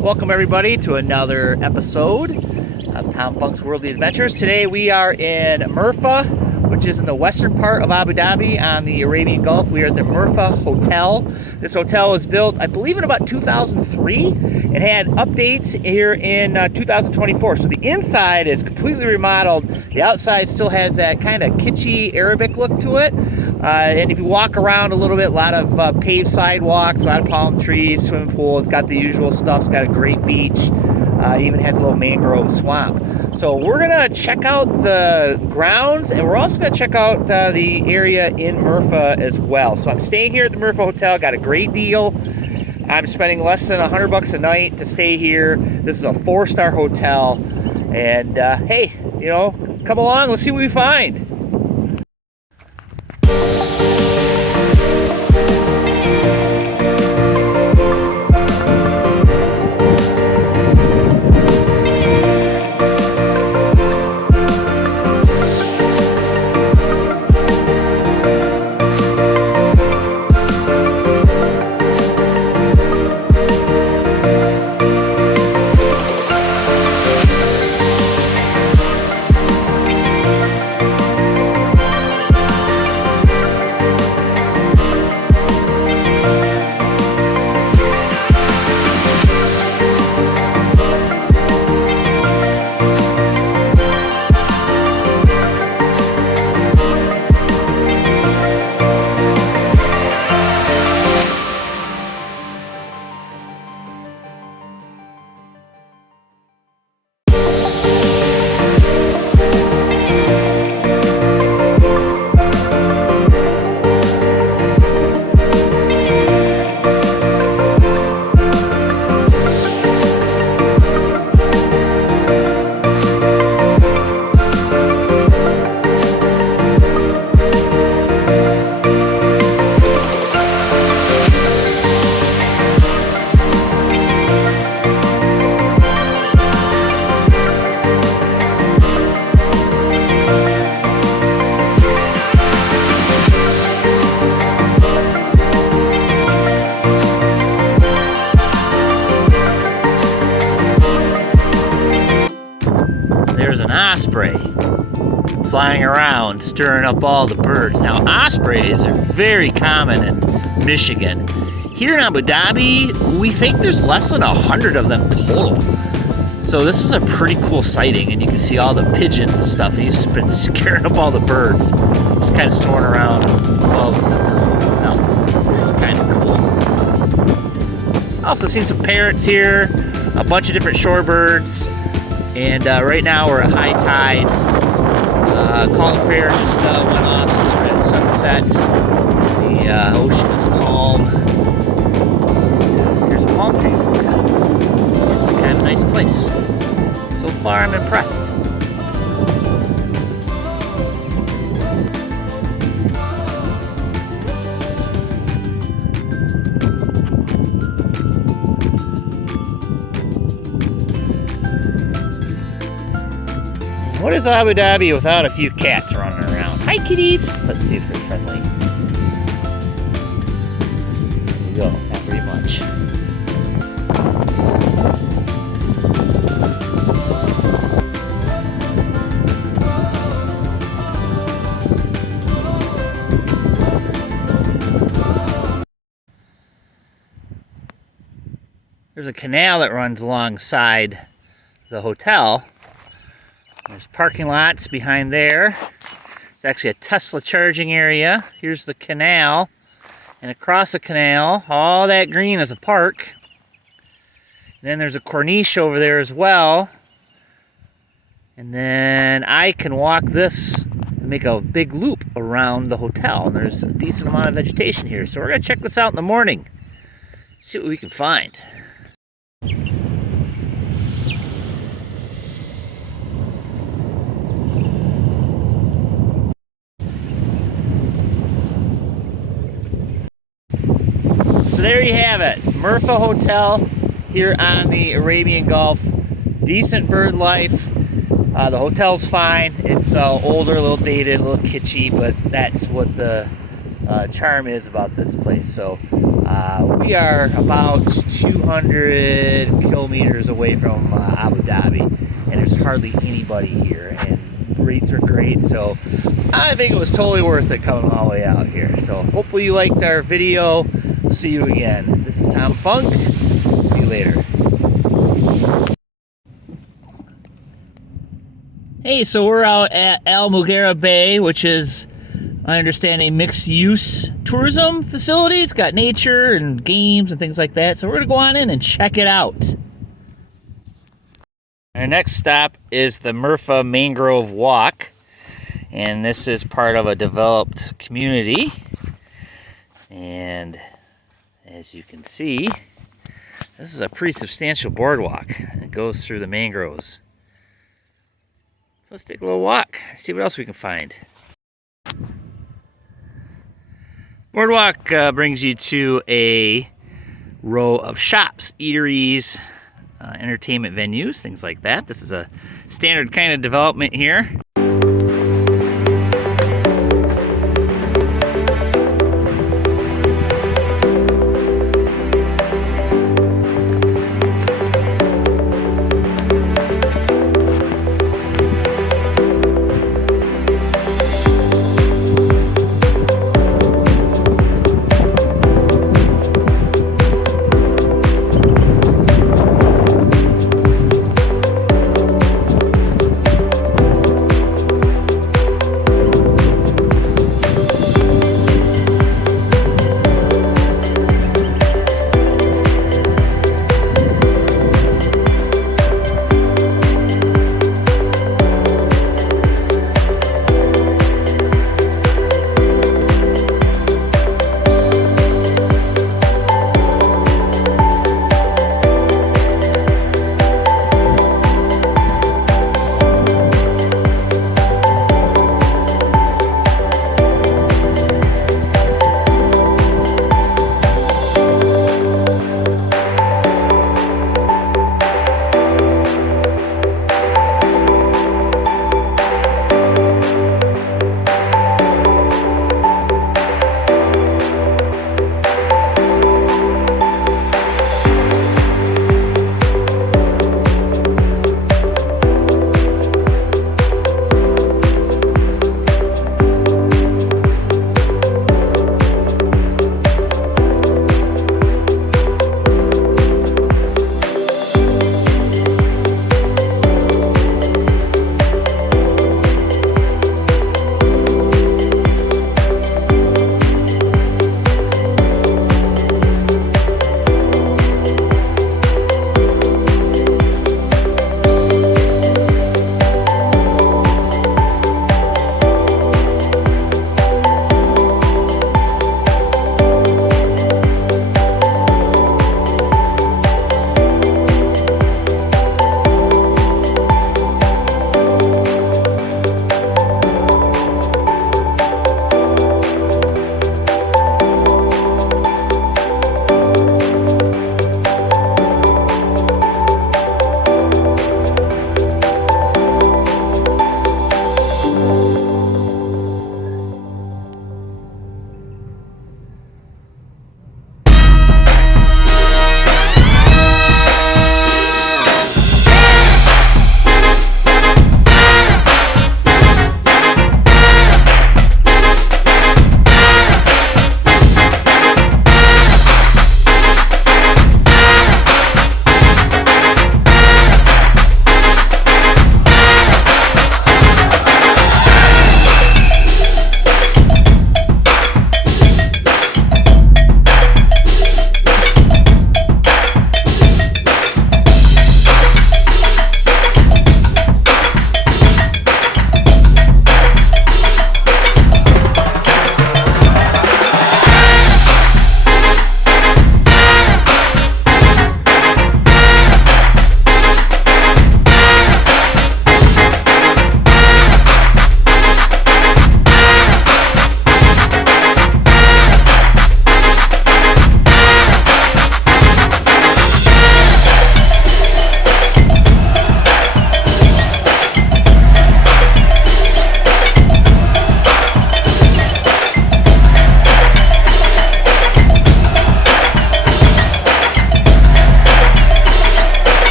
Welcome everybody to another episode of Tom Funk's Worldly Adventures. Today we are in Mirfa, which is in the western part of Abu Dhabi on the Arabian Gulf. We are at the Mirfa Hotel. This hotel was built, I believe, in about 2003. It had updates here in 2024. So the inside is completely remodeled. The outside still has that kind of kitschy Arabic look to it. And if you walk around a little bit, a lot of paved sidewalks, a lot of palm trees, swimming pool. It's got the usual stuff. It's got a great beach. It even has a little mangrove swamp. So we're gonna check out the grounds, and we're also gonna check out the area in Mirfa as well. So I'm staying here at the Mirfa Hotel. Got a great deal. I'm spending less than $100 a night to stay here. This is a 4-star hotel, and hey, you know, come along. Let's see what we find. There's an osprey flying around, stirring up all the birds. Now, ospreys are very common in Michigan. Here in Abu Dhabi, we think there's less than 100 of them total. So this is a pretty cool sighting, and you can see all the pigeons and stuff. And he's been scaring up all the birds. Just kind of soaring around above the roof now. It's kind of cool. Also seen some parrots here, a bunch of different shorebirds. And right now we're at high tide. Call to prayer just went off since we're at sunset. The ocean is calm. Here's a palm tree for you. It's a kind of nice place. So far I'm impressed. What is Abu Dhabi without a few cats running around? Hi, kitties! Let's see if they're friendly. There you go. Not very much. There's a canal that runs alongside the hotel. There's parking lots behind there. It's actually a Tesla charging area. Here's the canal. And across the canal, all that green is a park. And then there's a Corniche over there as well. And then I can walk this and make a big loop around the hotel. And there's a decent amount of vegetation here. So we're going to check this out in the morning. See what we can find. So there you have it, Mirfa Hotel here on the Arabian Gulf. Decent bird life. The hotel's fine. It's older, a little dated, a little kitschy, but that's what the charm is about this place. So we are about 200 kilometers away from Abu Dhabi, and there's hardly anybody here, and rates are great, so I think it was totally worth it coming all the way out here. So hopefully you liked our video. We'll see you again. This is Tom Funk. See you later. Hey, so we're out at Al Mugheirah Bay, which is, I understand, a mixed-use tourism facility. It's got nature and games and things like that. So we're going to go on in and check it out. Our next stop is the Mirfa Mangrove Walk. And this is part of a developed community. And as you can see, this is a pretty substantial boardwalk. It goes through the mangroves. So let's take a little walk, see what else we can find. Boardwalk brings you to a row of shops, eateries, entertainment venues, things like that. This is a standard kind of development here.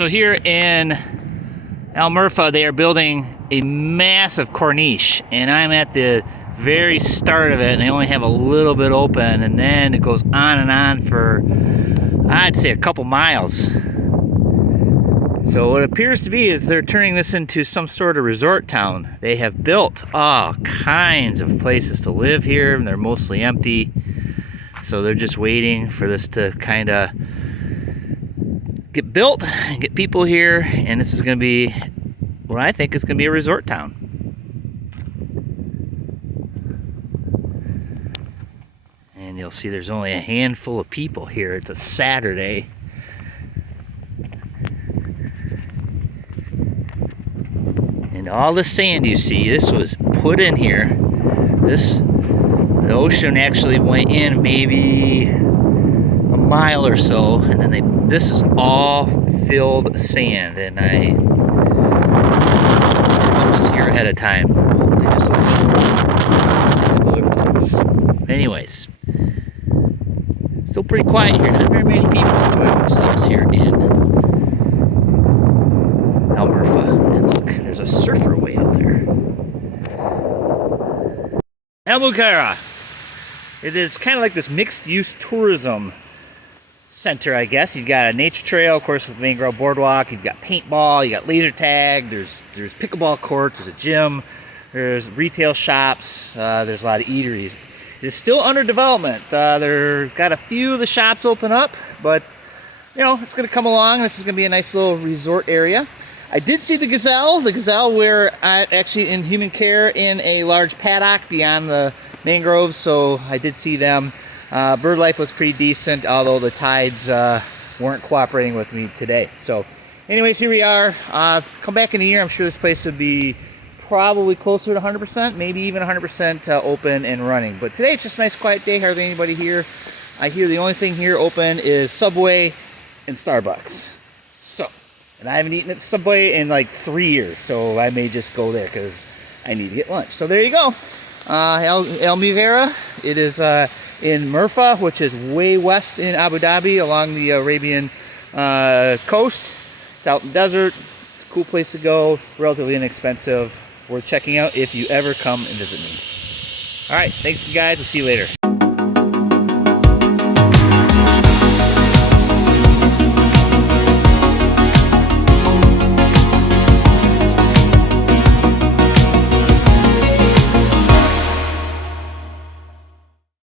So here in Al Mirfa, they are building a massive corniche, and I'm at the very start of it, and they only have a little bit open, and then it goes on and on for, I'd say, a couple miles. So what it appears to be is they're turning this into some sort of resort town. They have built all kinds of places to live here, and they're mostly empty. So they're just waiting for this to kind of get built and get people here, and this is going to be what I think is going to be a resort town. And you'll see there's only a handful of people here. It's a Saturday. And all the sand you see, this was put in here. The ocean actually went in maybe a mile or so, and then this is all filled sand, and I was here ahead of time. Hopefully this ocean. Anyways, still pretty quiet here. Not very many people enjoying themselves here in Al Mirfa. And look, there's a surfer way out there. Al Mugheirah. It is kind of like this mixed-use tourism center, I guess. You've got a nature trail, of course, with mangrove boardwalk. You've got paintball. You got laser tag. There's pickleball courts. There's a gym. There's retail shops. There's a lot of eateries. It is still under development. They've got a few of the shops open up, but you know it's going to come along. This is going to be a nice little resort area. I did see the gazelle. The gazelle were actually in human care in a large paddock beyond the mangroves, so I did see them. Bird life was pretty decent, although the tides weren't cooperating with me today. So anyways, here we are. Come back in a year, I'm sure this place would be probably closer to 100%, maybe even 100% open and running. But today it's just a nice quiet day, hardly anybody here. I hear the only thing here open is Subway and Starbucks. And I haven't eaten at Subway in like 3 years, so I may just go there because I need to get lunch. So there you go. Al Mugheirah. It is in Mirfa, which is way west in Abu Dhabi along the Arabian coast. It's out in the desert. It's a cool place to go, relatively inexpensive. Worth checking out if you ever come and visit me. All right, thanks you guys. We'll see you later.